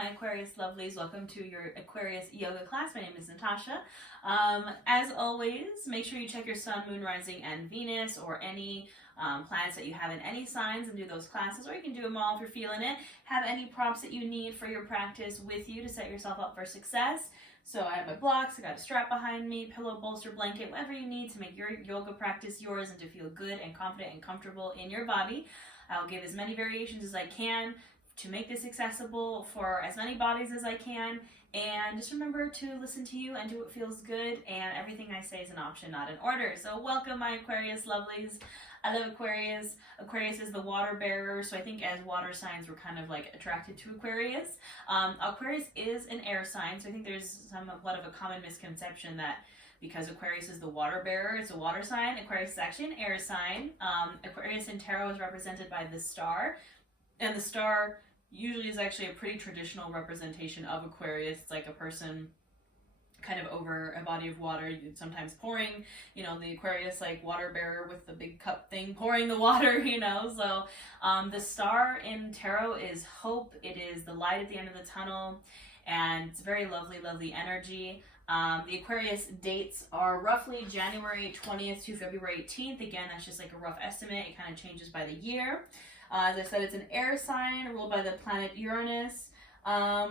my Aquarius lovelies. Welcome to your Aquarius yoga class. My name is Natasha. As always, make sure you check your sun, moon, rising, and Venus, or any planets that you have in any signs, and do those classes, or you can do them all if you're feeling it. Have any prompts that you need for your practice with you to set yourself up for success. So I have my blocks, I got a strap behind me, pillow, bolster, blanket, whatever you need to make your yoga practice yours and to feel good and confident and comfortable in your body. I'll give as many variations as I can to make this accessible for as many bodies as I can. And just remember to listen to you and do what feels good, and everything I say is an option, not an order. So welcome, my Aquarius lovelies. I love Aquarius. Aquarius is the water bearer, so I think as water signs we're kind of like attracted to Aquarius. Aquarius is an air sign, so I think there's somewhat of a common misconception that because Aquarius is the water bearer, it's a water sign. Aquarius is actually an air sign. Aquarius in tarot is represented by the star, and the star usually is actually a pretty traditional representation of Aquarius. It's like a person kind of over a body of water, sometimes pouring, the Aquarius like water bearer with the big cup thing pouring the water, So the star in tarot is hope. It is the light at the end of the tunnel, and it's very lovely, lovely energy. The Aquarius dates are roughly January 20th to February 18th. Again, that's just like a rough estimate. It kind of changes by the year. As I said, it's an air sign ruled by the planet Uranus. Yeah,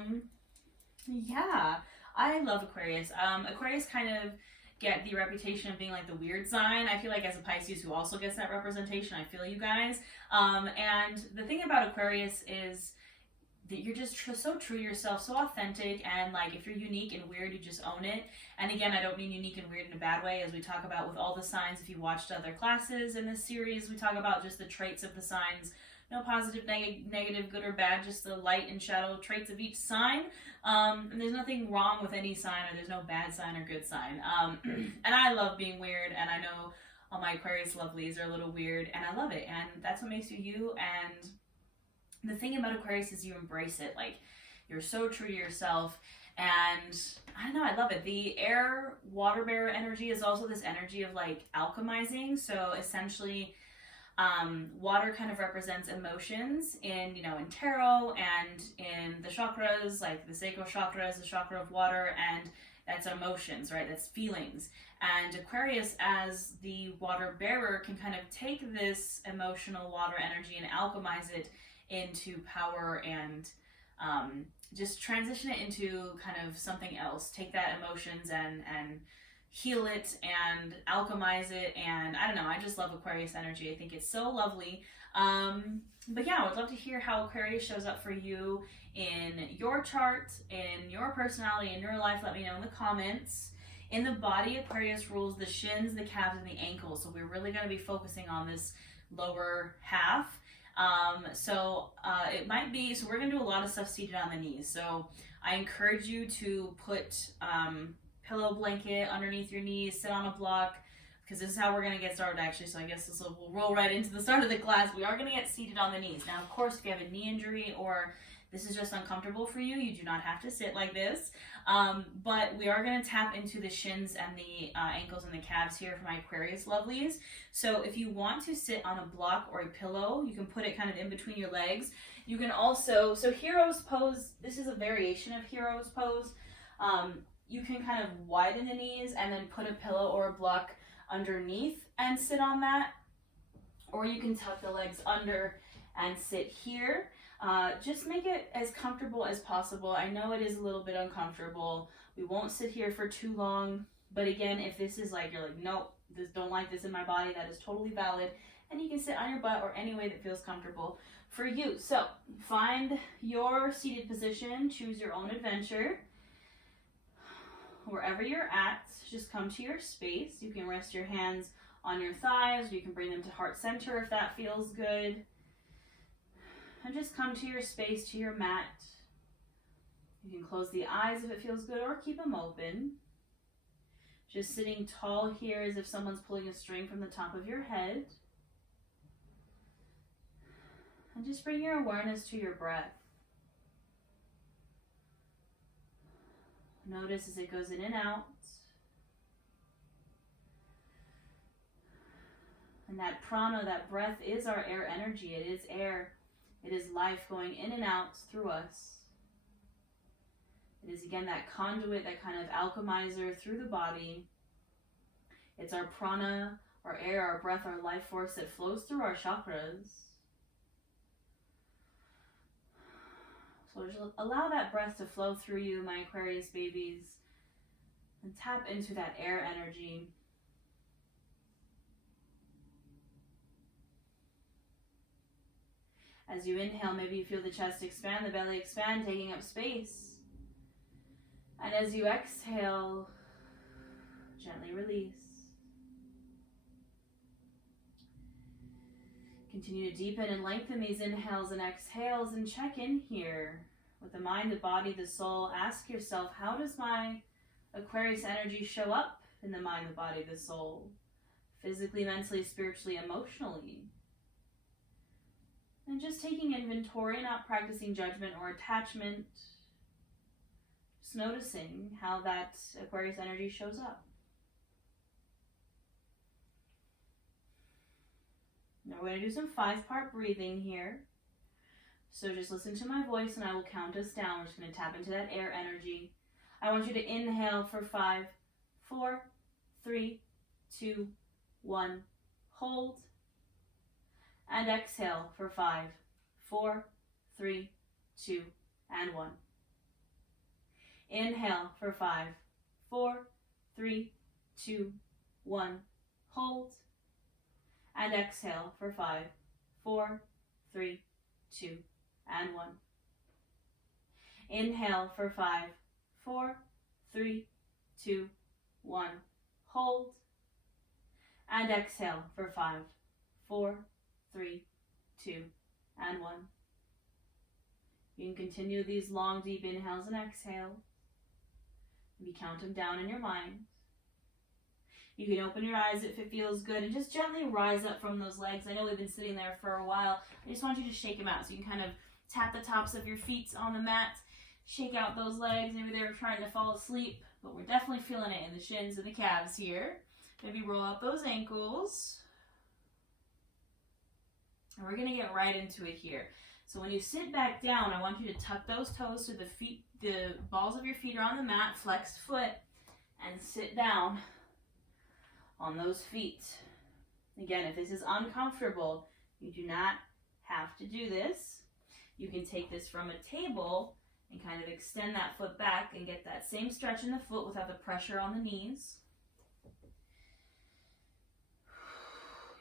I love Aquarius. Aquarius kind of get the reputation of being like the weird sign. I feel like as a Pisces who also gets that representation, I feel you guys. And the thing about Aquarius is that you're just so true to yourself, so authentic, and like if you're unique and weird, you just own it. And again, I don't mean unique and weird in a bad way, as we talk about with all the signs. If you watched other classes in this series, we talk about just the traits of the signs. No positive, negative, good or bad, just the light and shadow traits of each sign. And there's nothing wrong with any sign, or there's no bad sign or good sign. And I love being weird, and I know all my Aquarius lovelies are a little weird, and I love it. And that's what makes you you. And the thing about Aquarius is you embrace it. Like, you're so true to yourself. And I don't know, I love it. The air water bearer energy is also this energy of like alchemizing. So essentially, water kind of represents emotions in tarot and in the chakras, like the sacral chakra is the chakra of water, and that's emotions, right? That's feelings. And Aquarius, as the water bearer, can kind of take this emotional water energy and alchemize it into power, and just transition it into kind of something else. Take that emotions and heal it and alchemize it. And I don't know, I just love Aquarius energy. I think it's so lovely. But yeah, I would love to hear how Aquarius shows up for you in your chart, in your personality, in your life. Let me know in the comments. In the body, Aquarius rules the shins, the calves, and the ankles. So we're really going to be focusing on this lower half. It might be, so we're going to do a lot of stuff seated on the knees. So I encourage you to put pillow, blanket underneath your knees, sit on a block, because this is how we're going to get started actually. So I guess we'll roll right into the start of the class. We are going to get seated on the knees. Now, of course, if you have a knee injury or this is just uncomfortable for you, you do not have to sit like this. But we are going to tap into the shins and the ankles and the calves here for my Aquarius lovelies. So if you want to sit on a block or a pillow, you can put it kind of in between your legs. You can also, so hero's pose, this is a variation of hero's pose. You can kind of widen the knees and then put a pillow or a block underneath and sit on that. Or you can tuck the legs under and sit here. Just make it as comfortable as possible. I know it is a little bit uncomfortable. We won't sit here for too long. But again, if this is like, you're like, nope, don't like this in my body, that is totally valid. And you can sit on your butt or any way that feels comfortable for you. So find your seated position, choose your own adventure. Wherever you're at, just come to your space. You can rest your hands on your thighs, or you can bring them to heart center if that feels good. And just come to your space, to your mat. You can close the eyes if it feels good, or keep them open. Just sitting tall here as if someone's pulling a string from the top of your head. And just bring your awareness to your breath. Notice as it goes in and out. And that prana, that breath, is our air energy. It is air. It is life going in and out through us. It is again that conduit, that kind of alchemizer through the body. It's our prana, our air, our breath, our life force that flows through our chakras. So just allow that breath to flow through you, my Aquarius babies, and tap into that air energy. As you inhale, maybe you feel the chest expand, the belly expand, taking up space. And as you exhale, gently release. Continue to deepen and lengthen these inhales and exhales, and check in here with the mind, the body, the soul. Ask yourself, how does my Aquarius energy show up in the mind, the body, the soul? Physically, mentally, spiritually, emotionally. And just taking inventory, not practicing judgment or attachment. Just noticing how that Aquarius energy shows up. Now we're going to do some 5-part breathing here. So just listen to my voice and I will count us down. We're just going to tap into that air energy. I want you to inhale for 5, 4, 3, 2, 1. Hold. And exhale for 5, 4, 3, 2, and 1. Inhale for 5, 4, 3, 2, 1. Hold. And exhale for 5, 4, 3, 2, and 1. Inhale for 5, 4, 3, 2, 1. Hold. And exhale for 5, 4, 3, 2, and 1. You can continue these long, deep inhales and exhales. You count them down in your mind. You can open your eyes if it feels good and just gently rise up from those legs. I know we've been sitting there for a while. I just want you to shake them out. So you can kind of tap the tops of your feet on the mat, shake out those legs. Maybe they're trying to fall asleep, but we're definitely feeling it in the shins and the calves here. Maybe roll out those ankles. And we're going to get right into it here. So when you sit back down, I want you to tuck those toes so the balls of your feet are on the mat, flexed foot, and sit down on those feet. Again, if this is uncomfortable, you do not have to do this. You can take this from a table and kind of extend that foot back and get that same stretch in the foot without the pressure on the knees.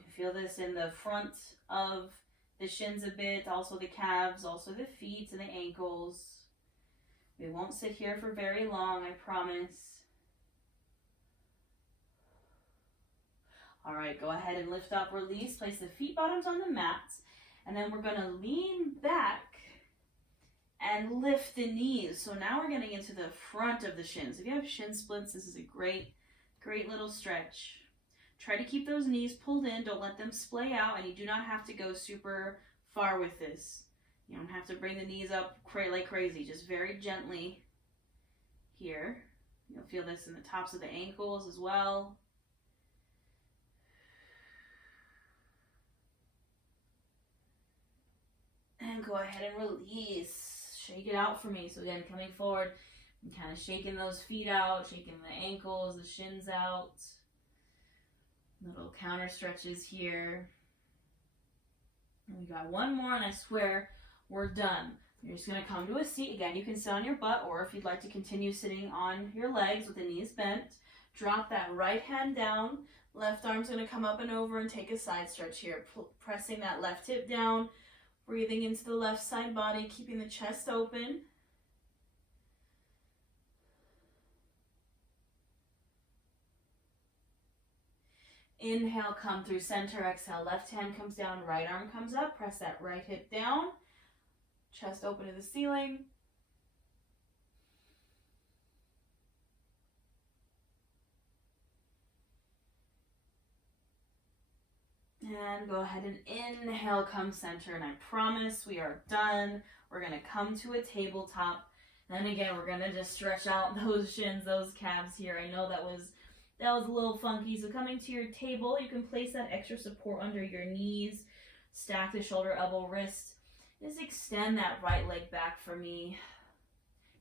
You feel this in the front of the shins a bit, also the calves, also the feet and the ankles. We won't sit here for very long, I promise. All right, go ahead and lift up, release, place the feet bottoms on the mat, and then we're gonna lean back and lift the knees. So now we're getting into the front of the shins. If you have shin splints, this is a great little stretch. Try to keep those knees pulled in, don't let them splay out, and you do not have to go super far with this. You don't have to bring the knees up like crazy, just very gently here. You'll feel this in the tops of the ankles as well. And go ahead and release. Shake it out for me. So again, coming forward and kind of shaking those feet out, shaking the ankles, the shins out. Little counter stretches here. And we got one more, and I swear we're done. You're just going to come to a seat. Again, you can sit on your butt, or if you'd like to continue sitting on your legs with the knees bent, drop that right hand down. Left arm's going to come up and over and take a side stretch here. Pressing that left hip down. Breathing into the left side body, keeping the chest open. Inhale, come through center. Exhale, left hand comes down, right arm comes up. Press that right hip down. Chest open to the ceiling. And go ahead and inhale, come center, and I promise we are done. We're going to come to a tabletop. And again, we're going to just stretch out those shins, those calves here. I know that was a little funky. So coming to your table, you can place that extra support under your knees. Stack the shoulder, elbow, wrist. Just extend that right leg back for me.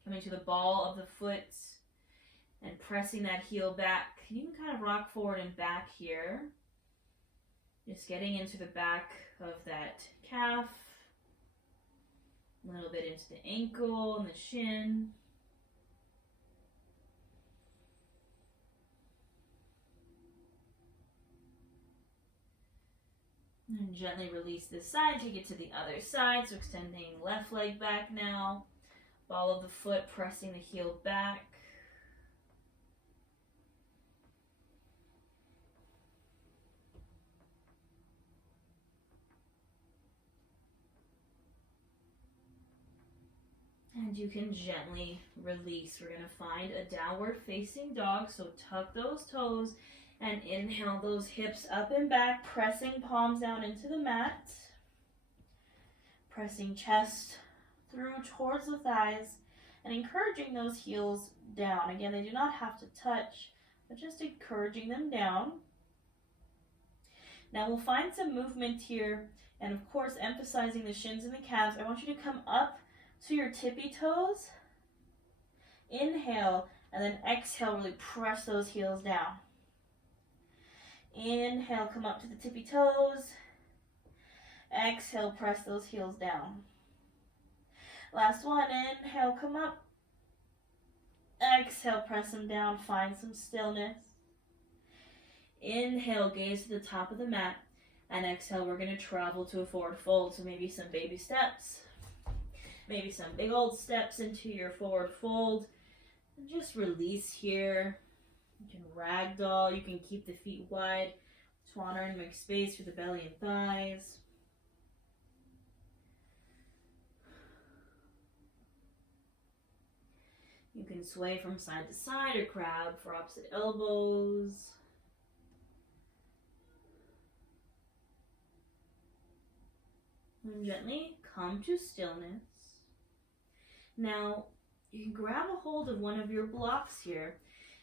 Coming to the ball of the foot and pressing that heel back. You can kind of rock forward and back here. Just getting into the back of that calf. A little bit into the ankle and the shin. And gently release this side, take it to the other side. So extending left leg back now. Ball of the foot, pressing the heel back. And you can gently release. We're going to find a downward facing dog. So tuck those toes and inhale those hips up and back, pressing palms down into the mat. Pressing chest through towards the thighs and encouraging those heels down. Again, they do not have to touch, but just encouraging them down. Now we'll find some movement here, and of course emphasizing the shins and the calves. I want you to come up to your tippy toes. Inhale, and then exhale, really press those heels down. Inhale, come up to the tippy toes. Exhale, press those heels down. Last one, inhale, come up. Exhale, press them down, find some stillness. Inhale, gaze to the top of the mat. And exhale, we're going to travel to a forward fold. So maybe some baby steps. Maybe some big old steps into your forward fold. And just release here. You can ragdoll. You can keep the feet wide. Swan and make space for the belly and thighs. You can sway from side to side or crab for opposite elbows. And gently come to stillness. Now, you can grab a hold of one of your blocks here.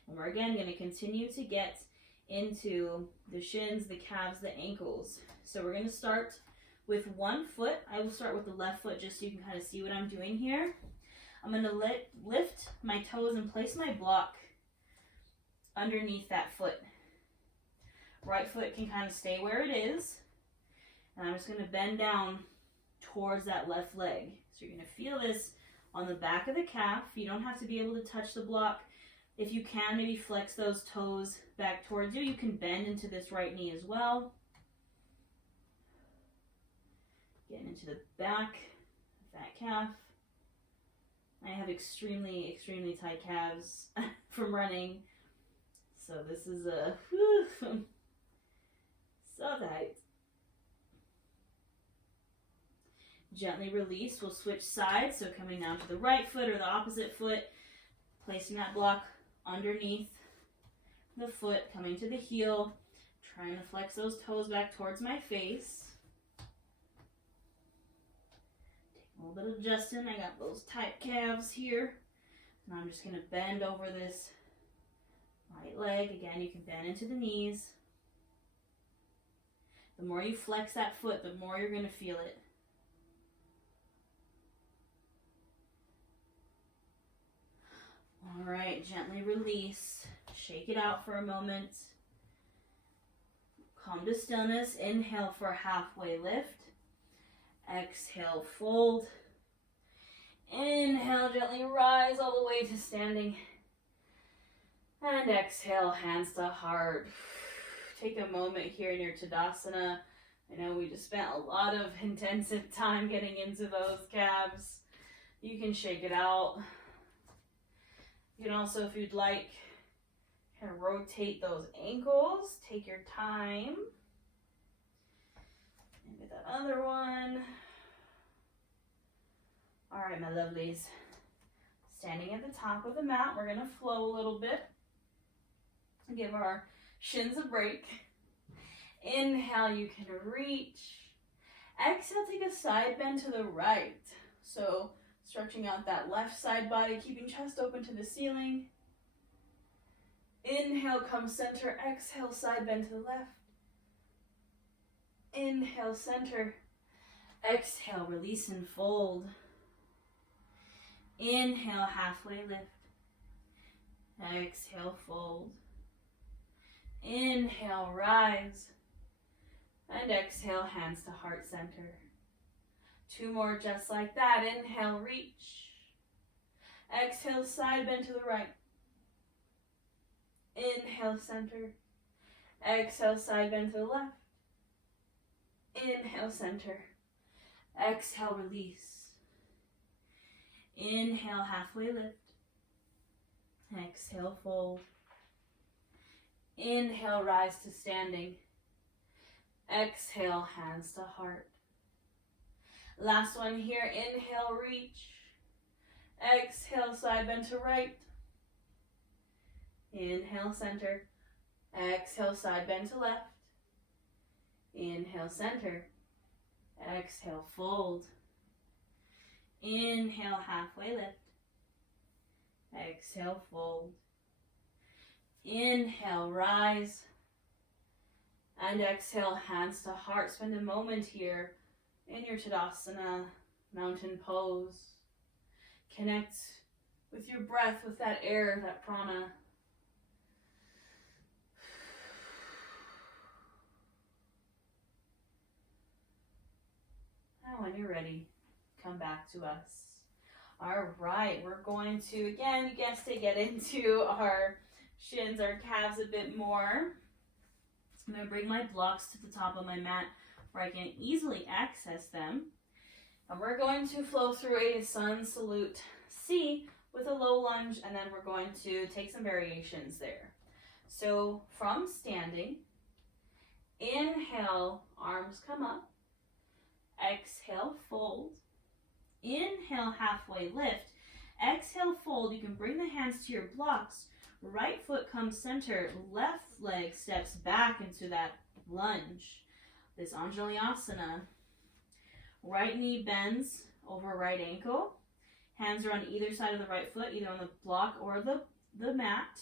And we're again going to continue to get into the shins, the calves, the ankles. So we're going to start with one foot. I will start with the left foot just so you can kind of see what I'm doing here. I'm going to lift my toes and place my block underneath that foot. Right foot can kind of stay where it is. And I'm just going to bend down towards that left leg. So you're going to feel this on the back of the calf. You don't have to be able to touch the block. If you can, maybe flex those toes back towards you. You can bend into this right knee as well. Getting into the back of that calf. I have extremely, extremely tight calves from running. So this is a so tight. Gently release. We'll switch sides. So coming down to the right foot or the opposite foot. Placing that block underneath the foot. Coming to the heel. Trying to flex those toes back towards my face. A little bit of adjusting. I got those tight calves here. And I'm just going to bend over this right leg. Again, you can bend into the knees. The more you flex that foot, the more you're going to feel it. All right, gently release. Shake it out for a moment. Come to stillness. Inhale for a halfway lift. Exhale, fold. Inhale, gently rise all the way to standing. And exhale, hands to heart. Take a moment here in your Tadasana. I know we just spent a lot of intensive time getting into those calves. You can shake it out. You can also, if you'd like, kind of rotate those ankles. Take your time. And get that other one. All right, my lovelies. Standing at the top of the mat, we're going to flow a little bit. Give our shins a break. Inhale, you can reach. Exhale, take a side bend to the right. So stretching out that left side body, keeping chest open to the ceiling. Inhale, come center. Exhale, side bend to the left. Inhale, center. Exhale, release and fold. Inhale, halfway lift. Exhale, fold. Inhale, rise. And exhale, hands to heart center. 2 more just like that. Inhale, reach. Exhale, side bend to the right. Inhale, center. Exhale, side bend to the left. Inhale, center. Exhale, release. Inhale, halfway lift. Exhale, fold. Inhale, rise to standing. Exhale, hands to heart. Last one here. Inhale, reach. Exhale, side bend to right. Inhale, center. Exhale, side bend to left. Inhale, center. Exhale, fold. Inhale, halfway lift. Exhale, fold. Inhale, rise. And exhale, hands to heart. Spend a moment here in your Tadasana, mountain pose. Connect with your breath, with that air, that prana. And when you're ready, come back to us. All right, we're going to, again, you guessed it, get into our shins, our calves a bit more. I'm going to bring my blocks to the top of my mat where I can easily access them. And we're going to flow through a sun salute C with a low lunge, and then we're going to take some variations there. So from standing, inhale, arms come up. Exhale, fold. Inhale, halfway lift. Exhale, fold. You can bring the hands to your blocks. Right foot comes center. Left leg steps back into that lunge. This Anjalayasana. Right knee bends over right ankle. Hands are on either side of the right foot, either on the block or the mat.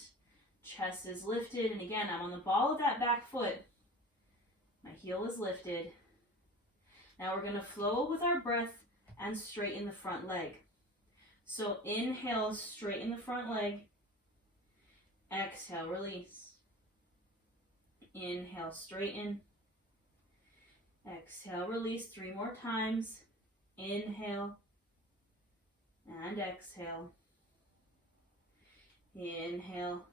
Chest is lifted. And again, I'm on the ball of that back foot. My heel is lifted. Now we're going to flow with our breath and straighten the front leg. So inhale, straighten the front leg. Exhale, release. Inhale, straighten. Exhale, release 3 more times. Inhale and exhale. Inhale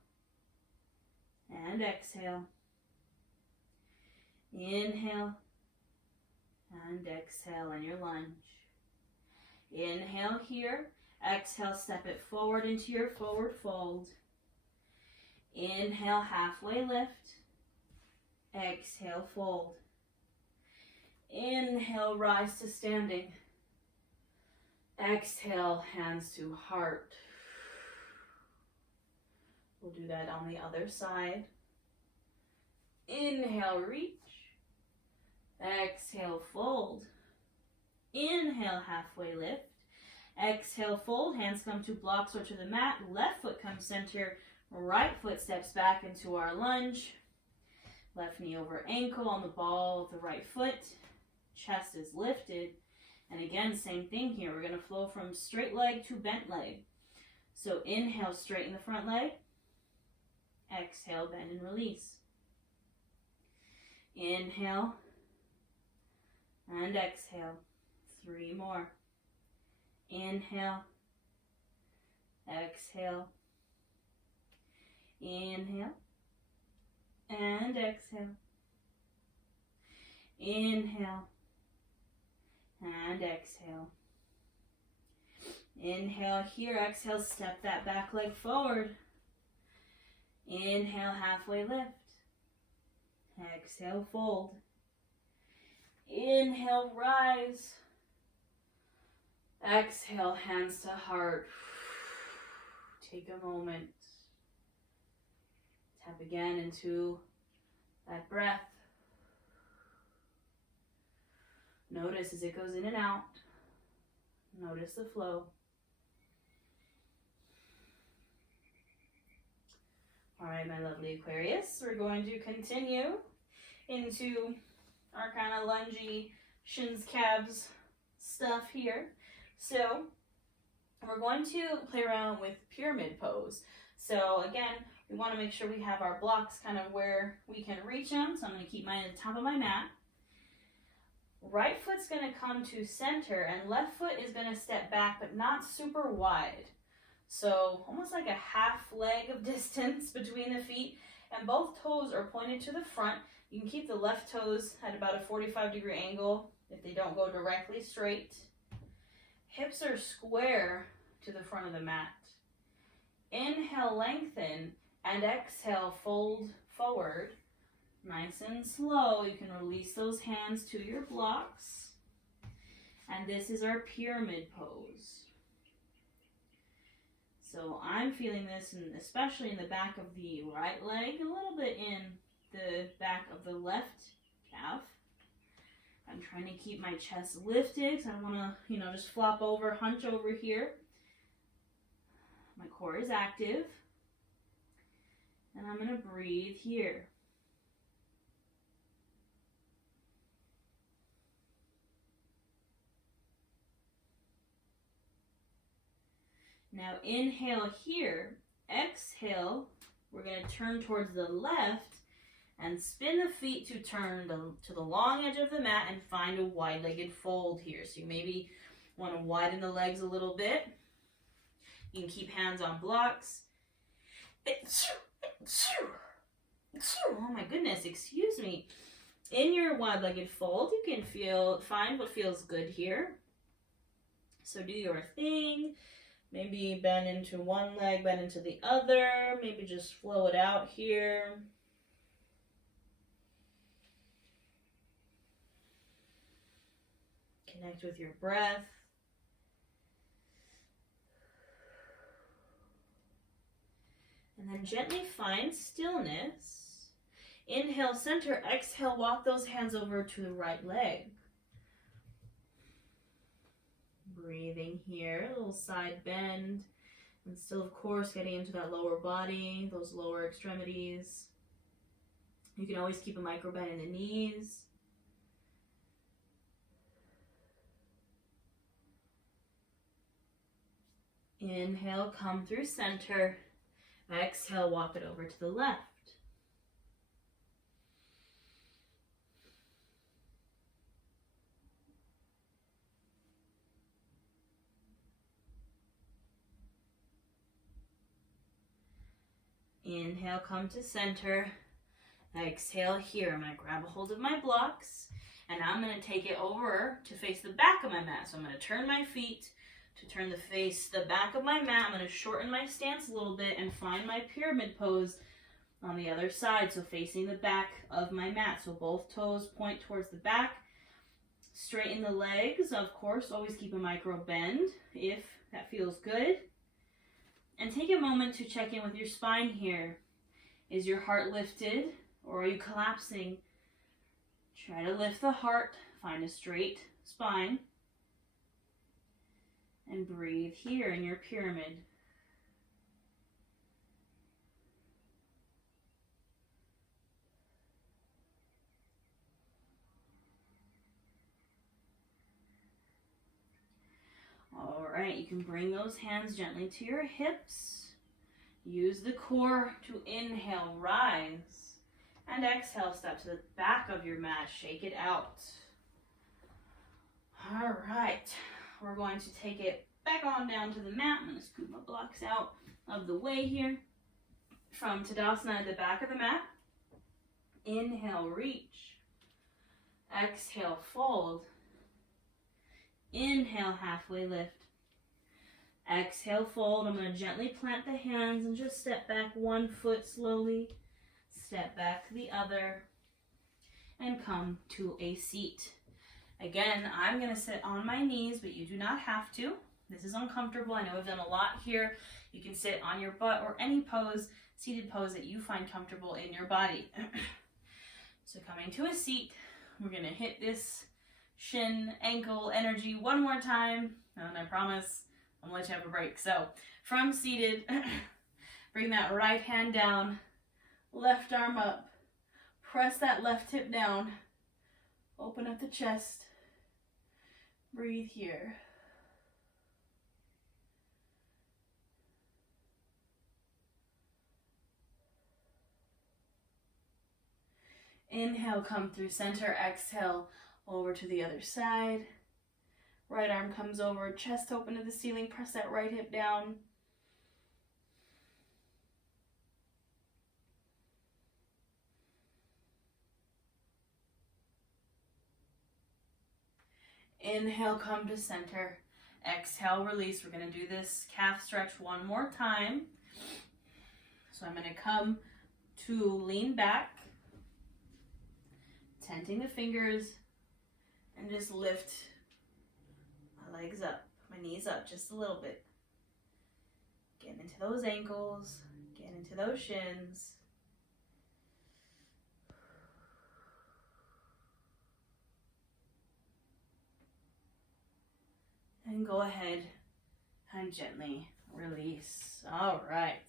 and exhale. Inhale and exhale in your lunge. Inhale here. Exhale, step it forward into your forward fold. Inhale, halfway lift. Exhale, fold. Inhale, rise to standing. Exhale, hands to heart. We'll do that on the other side. Inhale, reach. Exhale, fold. Inhale, halfway lift. Exhale, fold. Hands come to blocks or to the mat. Left foot comes center. Right foot steps back into our lunge. Left knee over ankle on the ball of the right foot. Chest is lifted. And again, same thing here. We're going to flow from straight leg to bent leg. So inhale, straighten the front leg. Exhale, bend and release. Inhale and exhale. 3 more. Inhale. Exhale. Inhale and exhale. Inhale and exhale. Inhale here. Exhale, step that back leg forward. Inhale, halfway lift. Exhale, fold. Inhale, rise. Exhale, hands to heart. Take a moment. Tap again into that breath. Notice as it goes in and out. Notice the flow. All right, my lovely Aquarius, we're going to continue into our kind of lungy shins, calves stuff here. So We're going to play around with pyramid pose. So again, we want to make sure we have our blocks kind of where we can reach them. So I'm going to keep mine at the top of my mat. Right foot's going to come to center and left foot is going to step back, but not super wide. So almost like a half leg of distance between the feet, and both toes are pointed to the front. You can keep the left toes at about a 45-degree angle if they don't go directly straight. Hips are square to the front of the mat. Inhale, lengthen, and exhale, fold forward. Nice and slow. You can release those hands to your blocks. And this is our pyramid pose. So I'm feeling this, especially in the back of the right leg, a little bit in the back of the left calf. I'm trying to keep my chest lifted because I don't want to, just flop over, hunch over here. My core is active. And I'm going to breathe here. Now inhale here, exhale, we're going to turn towards the left and spin the feet to turn to the long edge of the mat and find a wide-legged fold here. So you maybe want to widen the legs a little bit. You can keep hands on blocks. Oh my goodness, excuse me. In your wide-legged fold, you can find what feels good here. So do your thing. Maybe bend into one leg, bend into the other. Maybe just flow it out here. Connect with your breath. And then gently find stillness. Inhale, center. Exhale, walk those hands over to the right leg. Breathing here, a little side bend, and still, of course, getting into that lower body, those lower extremities. You can always keep a micro bend in the knees. Inhale, come through center. Exhale, walk it over to the left. Inhale, come to center. Exhale here. I'm going to grab a hold of my blocks and I'm going to take it over to face the back of my mat. So I'm going to turn my feet to turn the back of my mat. I'm going to shorten my stance a little bit and find my pyramid pose on the other side. So facing the back of my mat. So both toes point towards the back. Straighten the legs. Of course, always keep a micro bend if that feels good. And take a moment to check in with your spine here. Is your heart lifted or are you collapsing? Try to lift the heart, find a straight spine, and breathe here in your pyramid. All right, you can bring those hands gently to your hips. Use the core to inhale, rise, and exhale, step to the back of your mat, shake it out. All right, we're going to take it back on down to the mat. I'm going to scoot my blocks out of the way here. From Tadasana at the back of the mat. Inhale, reach. Exhale, fold. Inhale, halfway lift. Exhale, fold. I'm going to gently plant the hands and just step back one foot slowly. Step back the other. And come to a seat. Again, I'm going to sit on my knees, but you do not have to. This is uncomfortable. I know I've done a lot here. You can sit on your butt or any pose, seated pose that you find comfortable in your body. So coming to a seat, we're going to hit this shin, ankle energy one more time. And I promise I'm going to let you have a break. So from seated, bring that right hand down, left arm up, press that left hip down, open up the chest, breathe here. Inhale, come through center. Exhale, over to the other side. Right arm comes over, chest open to the ceiling. Press that right hip down. Inhale, come to center. Exhale, release. We're going to do this calf stretch one more time. So I'm going to come to lean back, tenting the fingers, and just lift my legs up, my knees up just a little bit. Getting into those ankles, getting into those shins. And go ahead and gently release. All right.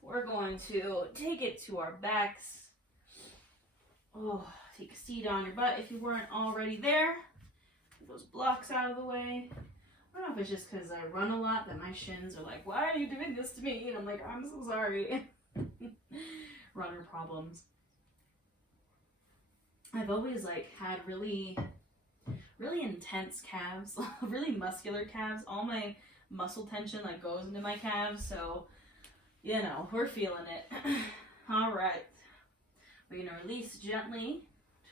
We're going to take it to our backs. Oh, take a seat on your butt if you weren't already there. Get those blocks out of the way. I don't know if it's just because I run a lot that my shins are like, why are you doing this to me? And I'm like, I'm so sorry. Runner problems. I've always like had really intense calves, really muscular calves. All my muscle tension like goes into my calves, so you know, we're feeling it. All right. We're going to release gently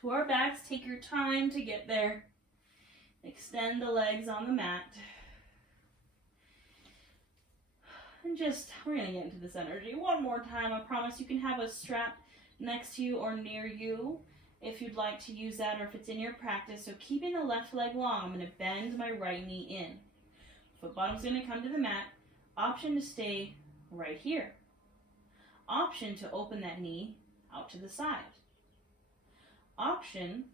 to our backs. Take your time to get there. Extend the legs on the mat. And just, we're going to get into this energy one more time. I promise you can have a strap next to you or near you if you'd like to use that or if it's in your practice. So keeping the left leg long, I'm going to bend my right knee in. Foot bottom's going to come to the mat. Option to stay right here. Option to open that knee out to the side. Option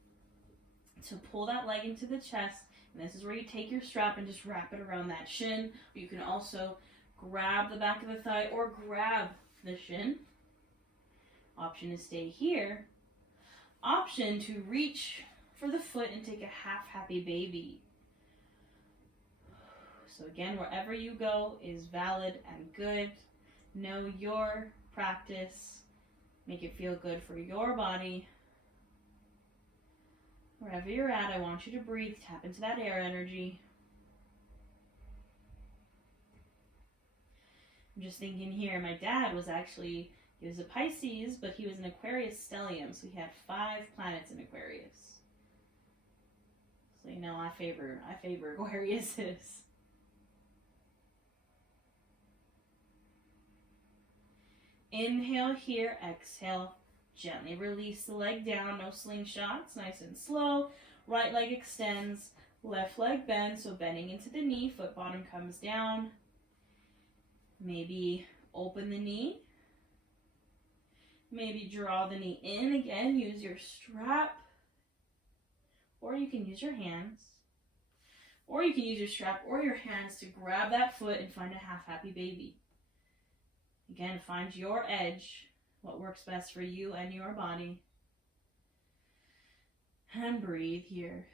to pull that leg into the chest, and this is where you take your strap and just wrap it around that shin. Or you can also grab the back of the thigh or grab the shin. Option to stay here. Option to reach for the foot and take a half happy baby. So again, wherever you go is valid and good. Know your practice. Make it feel good for your body. Wherever you're at, I want you to breathe. Tap into that air energy. I'm just thinking here, my dad was actually, he was a Pisces, but he was an Aquarius stellium, so he had 5 planets in Aquarius. So you know, I favor Aquariuses. Inhale here, exhale, gently release the leg down, no slingshots, nice and slow. Right leg extends, left leg bends, so bending into the knee, foot bottom comes down. Maybe open the knee. Maybe draw the knee in again, use your strap. Or you can use your hands. Or you can use your strap or your hands to grab that foot and find a half happy baby. Again, find your edge, what works best for you and your body. And breathe here.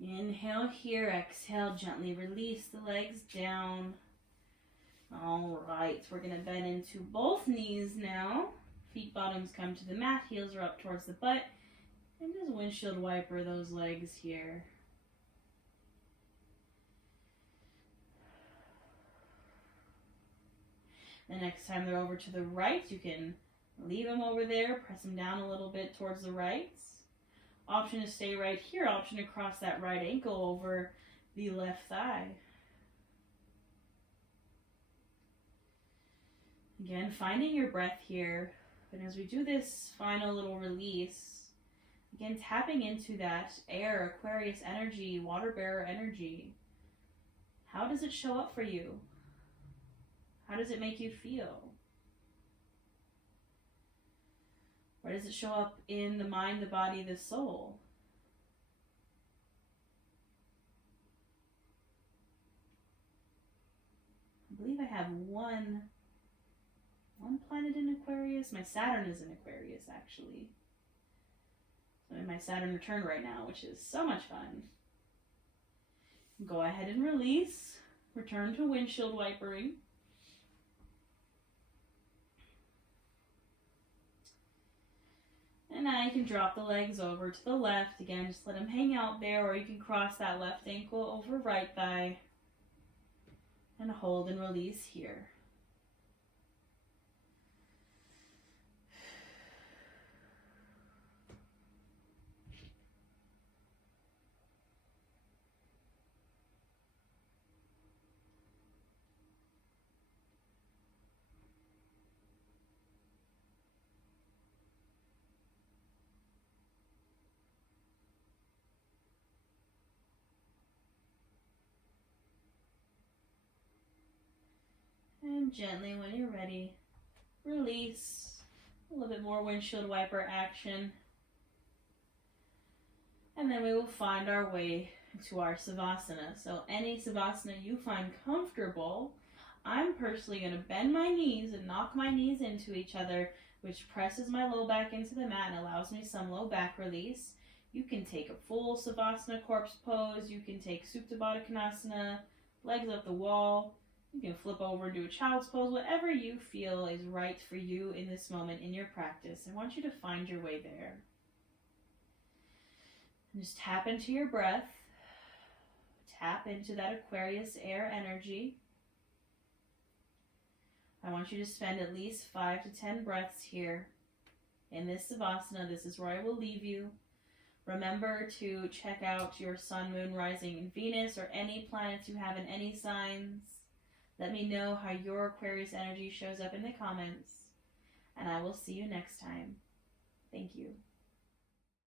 Inhale here, exhale, gently release the legs down. All right, we're going to bend into both knees now. Feet bottoms come to the mat, heels are up towards the butt. And just windshield wiper those legs here. The next time they're over to the right, you can leave them over there, press them down a little bit towards the right. Option to stay right here, option to cross that right ankle over the left thigh. Again, finding your breath here. And as we do this final little release, again, tapping into that air, Aquarius energy, water bearer energy. How does it show up for you? How does it make you feel? Where does it show up in the mind, the body, the soul? I believe I have one one planet in Aquarius. My Saturn is in Aquarius, actually. So I'm in my Saturn return right now, which is so much fun. Go ahead and release. Return to windshield wipering. And now you can drop the legs over to the left. Again, just let them hang out there, or you can cross that left ankle over right thigh. And hold and release here. And gently, when you're ready, release. A little bit more windshield wiper action. And then we will find our way to our Savasana. So any Savasana you find comfortable, I'm personally going to bend my knees and knock my knees into each other, which presses my low back into the mat and allows me some low back release. You can take a full Savasana corpse pose. You can take Supta Baddha Konasana, legs up the wall. You can flip over and do a child's pose, whatever you feel is right for you in this moment in your practice. I want you to find your way there. And just tap into your breath. Tap into that Aquarius air energy. I want you to spend at least 5 to 10 breaths here in this Savasana. This is where I will leave you. Remember to check out your sun, moon, rising, and Venus, or any planets you have in any signs. Let me know how your Aquarius energy shows up in the comments, and I will see you next time. Thank you.